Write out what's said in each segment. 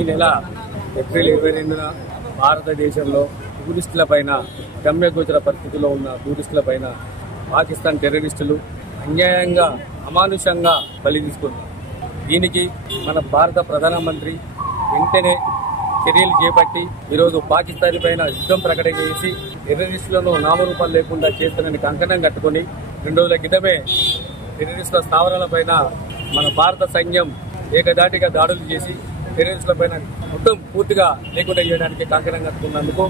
ఈ నెల ఏప్రిల్ 22న భారతదేశంలో టూరిస్టుల పైన గమ్యగోచర పరిస్థితిలో ఉన్న టూరిస్టుల పైన పాకిస్తాన్ టెర్రరిస్టులు అన్యాయంగా అమానుషంగా బలి తీసుకున్నారు. దీనికి మన భారత ప్రధానమంత్రి వెంటనే చర్యలు చేపట్టి ఈరోజు పాకిస్తాన్ పైన యుద్ధం ప్రకటన చేసి టెర్రరిస్టులను నామరూపాలు లేకుండా చేస్తానని కంకణం కట్టుకుని 2 రోజుల క్రితమే టెర్రరిస్టుల స్థావరాల పైన మన భారత సైన్యం ఏకదాటిగా దాడులు చేసి టెర్రరిస్టుల పైన మొత్తం పూర్తిగా లేకుండా చేయడానికి కంకణం కట్టుకున్నందుకు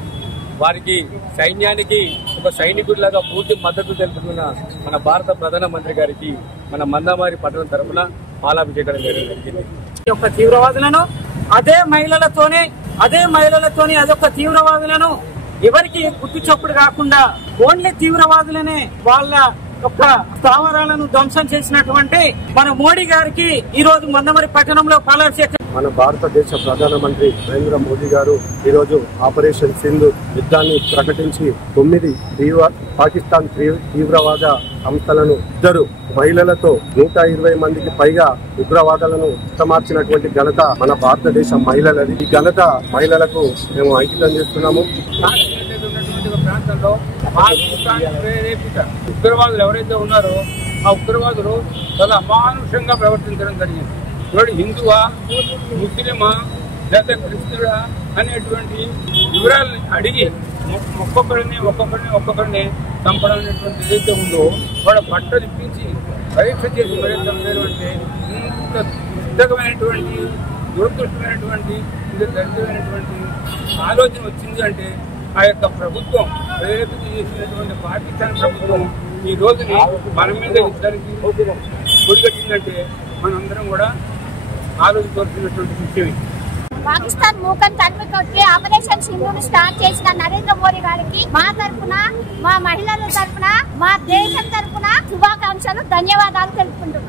వారికి సైన్యానికి ఒక సైనికుడిలాగా పూర్తి మద్దతు తెలుపుతున్న మన భారత ప్రధానమంత్రి గారికి మన మందమారి పట్టణం తరఫున పాలాభిషేకం జరిగింది. యొక్క తీవ్రవాదులను అదే మహిళలతోని అదొక తీవ్రవాదులను ఎవరికి గుర్తు చప్పుడు కాకుండా ఓన్లీ తీవ్రవాదులనే వాళ్ళ యొక్క స్థావరాలను ధ్వంసం చేసినటువంటి మన మోడీ గారికి ఈ రోజు మందమరి పట్టణంలో పాలాభిషేకం. మన భారతదేశ ప్రధానమంత్రి నరేంద్ర మోదీ గారు ఈరోజు ఆపరేషన్ సింధు యుద్ధాన్ని ప్రకటించి 9 పాకిస్తాన్ తీవ్రవాద సంస్థలను 2 మహిళలతో 120 మందికి పైగా ఉగ్రవాదులను హతమార్చినటువంటి ఘనత మన భారతదేశ మహిళలది. ఈ ఘనత మహిళలకు మేము అంకితం చేస్తున్నాము. ప్రాంతంలో పాకిస్తాన్ ప్రేరేపిత ఉగ్రవాదులు ఎవరైతే ఉన్నారో ఆ ఉగ్రవాదులు చాలా అమానుషంగా ప్రవర్తించడం జరిగింది. ఇప్పుడు హిందువా, ముస్లిమా లేదా క్రిస్టియనా అనేటువంటి వివరాలను అడిగి ఒక్కొక్కరిని చంపడం అనేటువంటి ఏదైతే ఉందో వాళ్ళ బట్టలు ఇప్పించి పరీక్ష చేసి మరీ చంపేరు అంటే ఇంత దుర్దమైనటువంటి దురదృష్టమైనటువంటి ఇంత దరిద్రమైనటువంటి ఆలోచన వచ్చింది అంటే ఆ యొక్క ప్రభుత్వం ప్రేరేపిత చేసినటువంటి పాకిస్తాన్ ప్రభుత్వం ఈ రోజుని మన మీద యుద్ధానికి గుడిగట్టిందంటే మనందరం కూడా ఆలోచించవలసినటువంటి విషయం. పాకిస్తాన్ మూకం తరిమి కొట్టి ఆపరేషన్ సింధును స్టార్ట్ చేసిన నరేంద్ర మోడీ గారికి మా తరఫున, మా మహిళల తరఫున, మా దేశం తరఫున శుభాకాంక్షలు, ధన్యవాదాలు తెలుపుకుంటున్నాం.